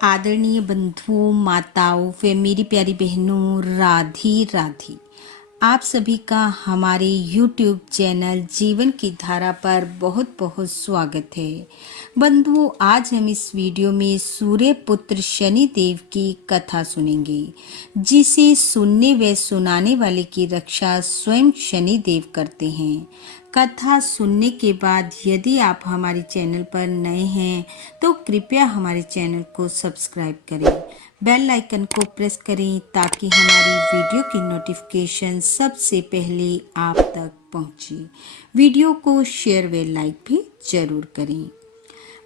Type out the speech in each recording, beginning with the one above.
आदरणीय बंधुओं, माताओं व मेरी प्यारी बहनों, राधे राधे। आप सभी का हमारे YouTube चैनल जीवन की धारा पर बहुत बहुत स्वागत है। बंधुओं, आज हम इस वीडियो में सूर्य पुत्र शनि देव की कथा सुनेंगे, जिसे सुनने व सुनाने वाले की रक्षा स्वयं शनि देव करते हैं। कथा सुनने के बाद यदि आप हमारे चैनल पर नए हैं तो कृपया हमारे चैनल को सब्सक्राइब करें, बेल आइकन को प्रेस करें ताकि हमारी वीडियो की नोटिफिकेशन सबसे पहले आप तक पहुंचे। वीडियो को शेयर व लाइक भी जरूर करें।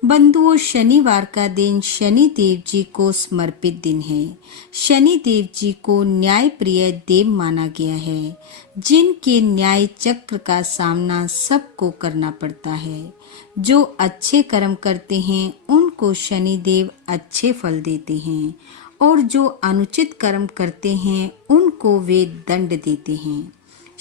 बंधुओं, शनिवार का दिन शनि देव जी को समर्पित दिन है। शनि देव जी को न्याय प्रिय देव माना गया है, जिनके न्याय चक्र का सामना सबको करना पड़ता है। जो अच्छे कर्म करते हैं उनको शनि देव अच्छे फल देते हैं, और जो अनुचित कर्म करते हैं उनको वे दंड देते हैं।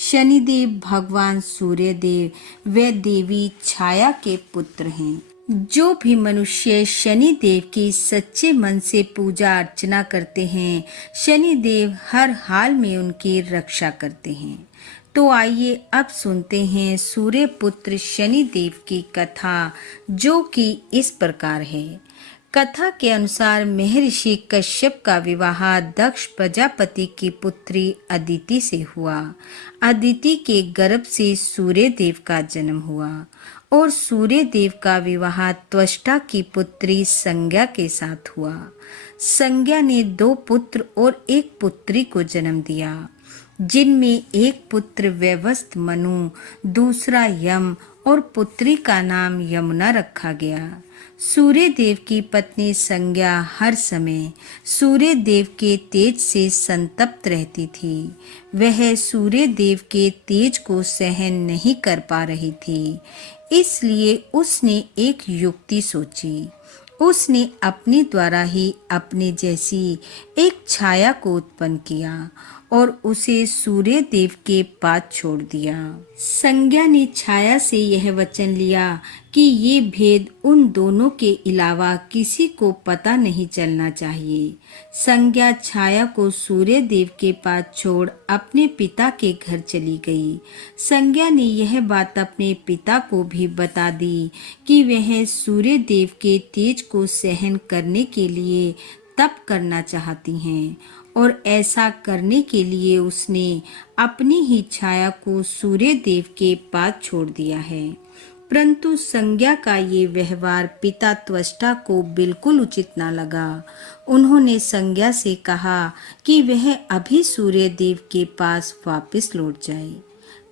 शनिदेव भगवान सूर्य देव व देवी छाया के पुत्र हैं। जो भी मनुष्य शनि देव की सच्चे मन से पूजा अर्चना करते हैं, शनि देव हर हाल में उनकी रक्षा करते हैं। तो आइए अब सुनते हैं सूर्य पुत्र शनि देव की कथा, जो कि इस प्रकार है। कथा के अनुसार महर्षि कश्यप का विवाह दक्ष प्रजापति की पुत्री अदिति से हुआ। अदिति के गर्भ से सूर्य देव का जन्म हुआ, और सूर्य देव का विवाह त्वष्टा की पुत्री संज्ञा के साथ हुआ। संज्ञा ने 2 पुत्र और 1 पुत्री को जन्म दिया, जिनमें एक पुत्र व्यवस्थ मनु, दूसरा यम, और पुत्री का नाम यमुना रखा गया। सूर्य देव की पत्नी संज्ञा हर समय सूर्य देव के तेज से संतप्त रहती थी। वह सूर्य देव के तेज को सहन नहीं कर पा रही थी, इसलिए उसने एक युक्ति सोची। उसने अपने द्वारा ही अपने जैसी एक छाया को उत्पन्न किया और उसे सूर्य देव के पास छोड़ दिया। संज्ञा ने छाया से यह वचन लिया कि ये भेद उन दोनों के अलावा किसी को पता नहीं चलना चाहिए। संज्ञा छाया को सूर्य देव के पास छोड़ अपने पिता के घर चली गई। संज्ञा ने यह बात अपने पिता को भी बता दी कि वह सूर्य देव के तेज को सहन करने के लिए तप करना चाहती हैं, और ऐसा करने के लिए उसने अपनी ही छाया को सूर्य देव के पास छोड़ दिया है। परंतु संज्ञा का ये व्यवहार पिता त्वष्टा को बिल्कुल उचित न लगा। उन्होंने संज्ञा से कहा कि वह अभी सूर्य देव के पास वापस लौट जाए,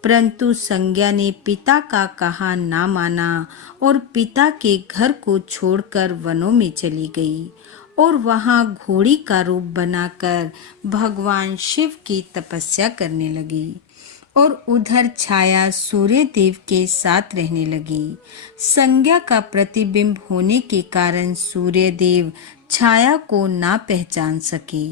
परंतु संज्ञा ने पिता का कहा ना माना और पिता के घर को छोड़कर वनों में चली गई, और वहां घोड़ी का रूप बनाकर भगवान शिव की तपस्या करने लगी, और उधर छाया सूर्य देव के साथ रहने लगी। संज्ञा का प्रतिबिंब होने के कारण सूर्य देव छाया को ना पहचान सके।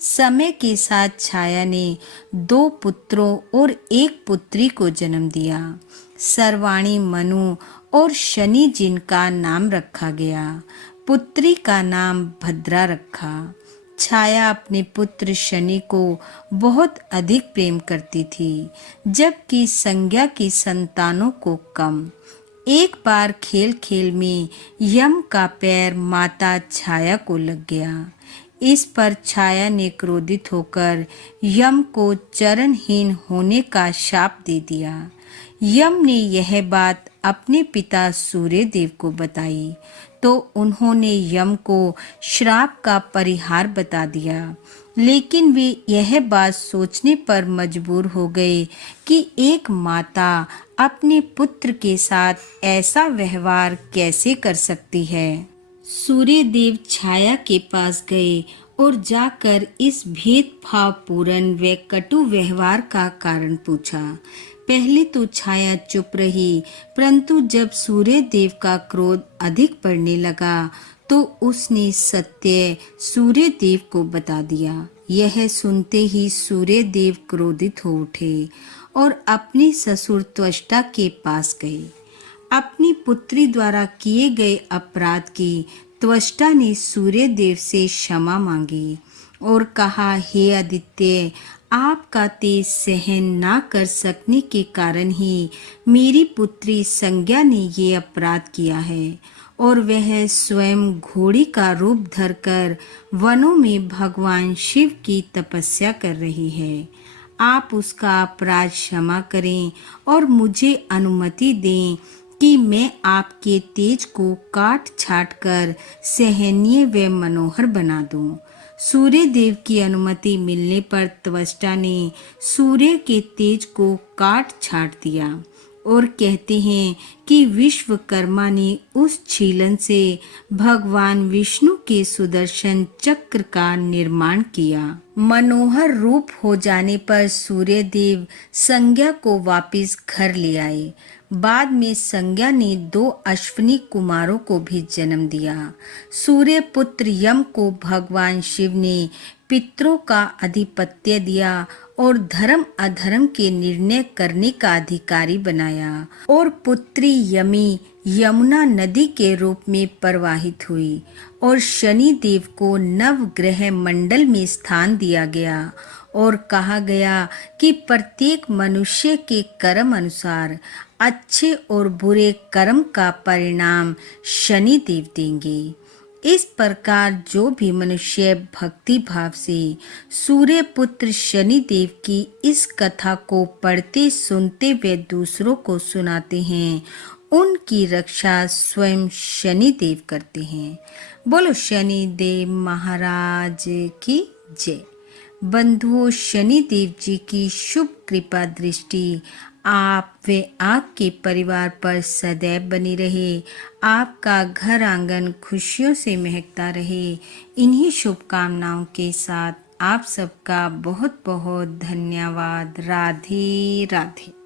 समय के साथ छाया ने 2 पुत्रों और 1 पुत्री को जन्म दिया। सर्वाणी मनु और शनि जिनका नाम रखा गया। पुत्री का नाम भद्रा रखा। छाया अपने पुत्र शनि को बहुत अधिक प्रेम करती थी, जबकि संज्ञा की संतानों को कम। एक बार खेल खेल में यम का पैर माता छाया को लग गया। इस पर छाया ने क्रोधित होकर यम को चरणहीन होने का शाप दे दिया। यम ने यह बात अपने पिता सूर्य देव को बताई, तो उन्होंने यम को श्राप का परिहार बता दिया। लेकिन वे यह बात सोचने पर मजबूर हो गए कि एक माता अपने पुत्र के साथ ऐसा व्यवहार कैसे कर सकती है। सूर्य देव छाया के पास गए और जाकर इस भेदभावपूर्ण व कटु व्यवहार का कारण पूछा। पहले तो छाया चुप रही, परंतु जब सूर्य देव का क्रोध अधिक बढ़ने लगा तो उसने सत्य सूर्य देव को बता दिया। यह सुनते ही सूर्य देव क्रोधित हो उठे और अपने ससुर त्वष्टा के पास गए। अपनी पुत्री द्वारा किए गए अपराध की त्वष्टा ने सूर्य देव से क्षमा मांगी और कहा, हे आदित्य, आपका तेज सहन ना कर सकने के कारण ही मेरी पुत्री संज्ञा ने ये अपराध किया है और वह स्वयं घोड़ी का रूप धरकर वनों में भगवान शिव की तपस्या कर रही है। आप उसका अपराध क्षमा करें और मुझे अनुमति दें कि मैं आपके तेज को काट छाट कर सहनीय व मनोहर बना दूं। सूर्य देव की अनुमति मिलने पर त्वष्टा ने सूर्य के तेज को काट छाट दिया और कहते हैं कि विश्वकर्मा ने उस छीलन से भगवान विष्णु के सुदर्शन चक्र का निर्माण किया। मनोहर रूप हो जाने पर सूर्य देव संज्ञा को वापस घर ले आए। बाद में संज्ञा ने 2 अश्विनी कुमारों को भी जन्म दिया। सूर्य पुत्र यम को भगवान शिव ने पितरों का आधिपत्य दिया और धर्म अधर्म के निर्णय करने का अधिकारी बनाया और पुत्री यमी यमुना नदी के रूप में प्रवाहित हुई और शनि देव को नवग्रह मंडल में स्थान दिया गया और कहा गया कि प्रत्येक मनुष्य के कर्म अनुसार अच्छे और बुरे कर्म का परिणाम शनि देव देंगे। इस प्रकार जो भी मनुष्य भक्ति भाव से सूर्य पुत्र शनि देव की इस कथा को पढ़ते सुनते व दूसरों को सुनाते हैं, उनकी रक्षा स्वयं शनि देव करते हैं। बोलो शनि देव महाराज की जय। बंधुओं, शनि देव जी की शुभ कृपा दृष्टि आप व आपके परिवार पर सदैव बनी रहे। आपका घर आंगन खुशियों से महकता रहे। इन्हीं शुभकामनाओं के साथ आप सबका बहुत बहुत धन्यवाद। राधे राधे।